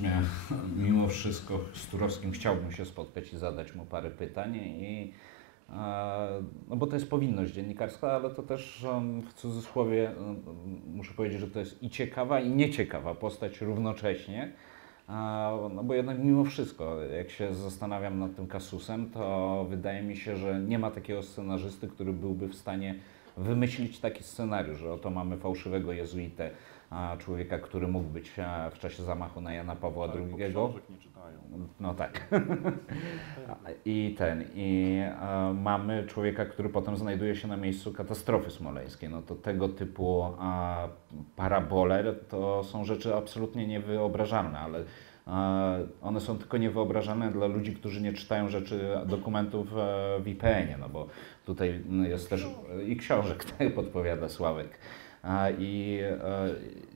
mimo wszystko z Turowskim chciałbym się spotkać i zadać mu parę pytań i no bo to jest powinność dziennikarska, ale to też w cudzysłowie muszę powiedzieć, że to jest i ciekawa i nieciekawa postać równocześnie. No bo jednak mimo wszystko, jak się zastanawiam nad tym kasusem, to wydaje mi się, że nie ma takiego scenarzysty, który byłby w stanie wymyślić taki scenariusz, że oto mamy fałszywego jezuitę, człowieka, który mógł być w czasie zamachu na Jana Pawła Ale II. nie czytają. No tak. I ten, i e, mamy człowieka, który potem znajduje się na miejscu katastrofy smoleńskiej. No to tego typu a, parabole to są rzeczy absolutnie niewyobrażalne, ale e, one są tylko niewyobrażalne dla ludzi, którzy nie czytają rzeczy, dokumentów e, w IPN-ie, no bo tutaj jest też i książek, tak podpowiada Sławek. I e,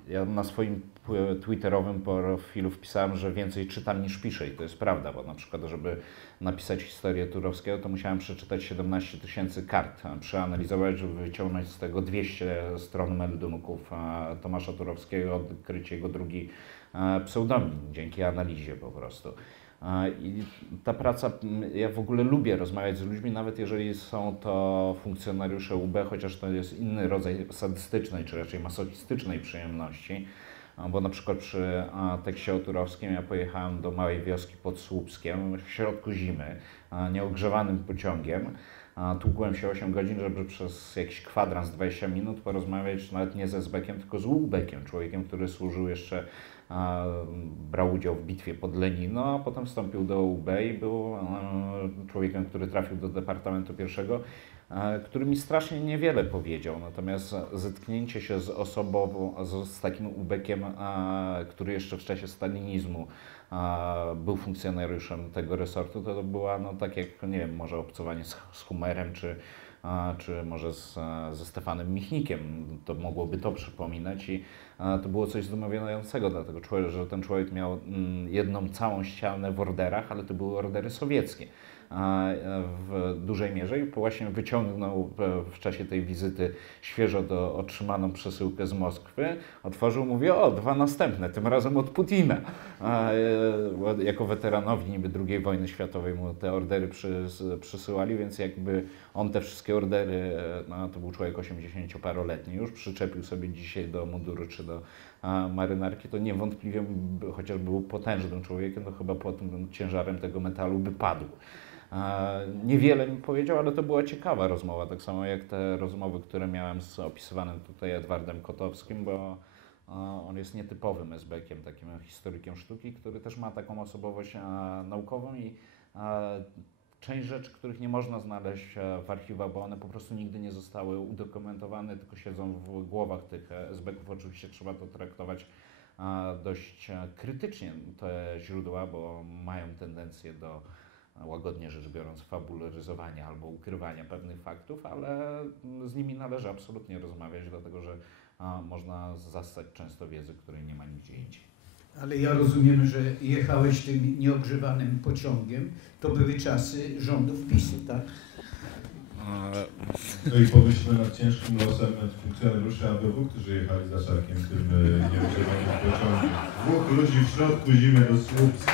ja na swoim p- twitterowym profilu wpisałem, że więcej czytam niż piszę i to jest prawda, bo na przykład, żeby napisać historię Turowskiego, to musiałem przeczytać 17 tysięcy kart, przeanalizować, żeby wyciągnąć z tego 200 stron meldunków Tomasza Turowskiego, odkryć jego drugi e, pseudonim, dzięki analizie po prostu. I ta praca, ja w ogóle lubię rozmawiać z ludźmi, nawet jeżeli są to funkcjonariusze UB, chociaż to jest inny rodzaj sadystycznej, czy raczej masochistycznej przyjemności. Bo na przykład przy tekście o Turowskim ja pojechałem do małej wioski pod Słupskiem w środku zimy, nieogrzewanym pociągiem. Tłukłem się 8 godzin, żeby przez jakiś kwadrans 20 minut porozmawiać nawet nie ze Zbekiem, tylko z Łubekiem, człowiekiem, który służył jeszcze brał udział w bitwie pod Lenino, a potem wstąpił do UB i był e, człowiekiem, który trafił do Departamentu Pierwszego, e, który mi strasznie niewiele powiedział. Natomiast zetknięcie się z osobą, z, z takim ubekiem, e, który jeszcze w czasie stalinizmu był funkcjonariuszem tego resortu, to, to była no, tak jak, nie wiem, może obcowanie z, z Humerem, czy, czy może z, e, ze Stefanem Michnikiem. To mogłoby to przypominać i a, to było coś zdumiewającego, dlatego człowiek, że ten człowiek miał mm, jedną całą ścianę w orderach, ale to były ordery sowieckie e, w dużej mierze i właśnie wyciągnął w, czasie tej wizyty świeżo do, otrzymaną przesyłkę z Moskwy, otworzył, mówi, o, dwa następne, tym razem od Putina. Jako weteranowi niby II wojny światowej mu te ordery przy, przysyłali, więc jakby on te wszystkie ordery, e, no to był człowiek 80-paroletni już, przyczepił sobie dzisiaj do munduru czy do a, marynarki, to niewątpliwie, chociaż był potężnym człowiekiem, to chyba pod tym ciężarem tego metalu by padł. Niewiele mi powiedział, ale to była ciekawa rozmowa, tak samo jak te rozmowy, które miałem z opisywanym tutaj Edwardem Kotowskim, bo on jest nietypowym esbekiem, takim historykiem sztuki, który też ma taką osobowość a, naukową i a, część rzeczy, których nie można znaleźć e, w archiwach, bo one po prostu nigdy nie zostały udokumentowane, tylko siedzą w głowach tych e, esbeków. Oczywiście trzeba to traktować dość e, krytycznie, te źródła, bo mają tendencję do e, łagodnie rzecz biorąc, fabularyzowania albo ukrywania pewnych faktów, ale z nimi należy absolutnie rozmawiać, dlatego że można zastać często wiedzy, której nie ma nigdzie indziej. Ale ja rozumiem, że jechałeś tym nieogrzewanym pociągiem. To były czasy rządów PiSu, tak? No i pomyślmy nad ciężkim losem funkcjonariuszy ABW, którzy jechali za szarkiem tym e, nieogrzewanym pociągiem. Dwóch ludzi w środku zimy do Słupska.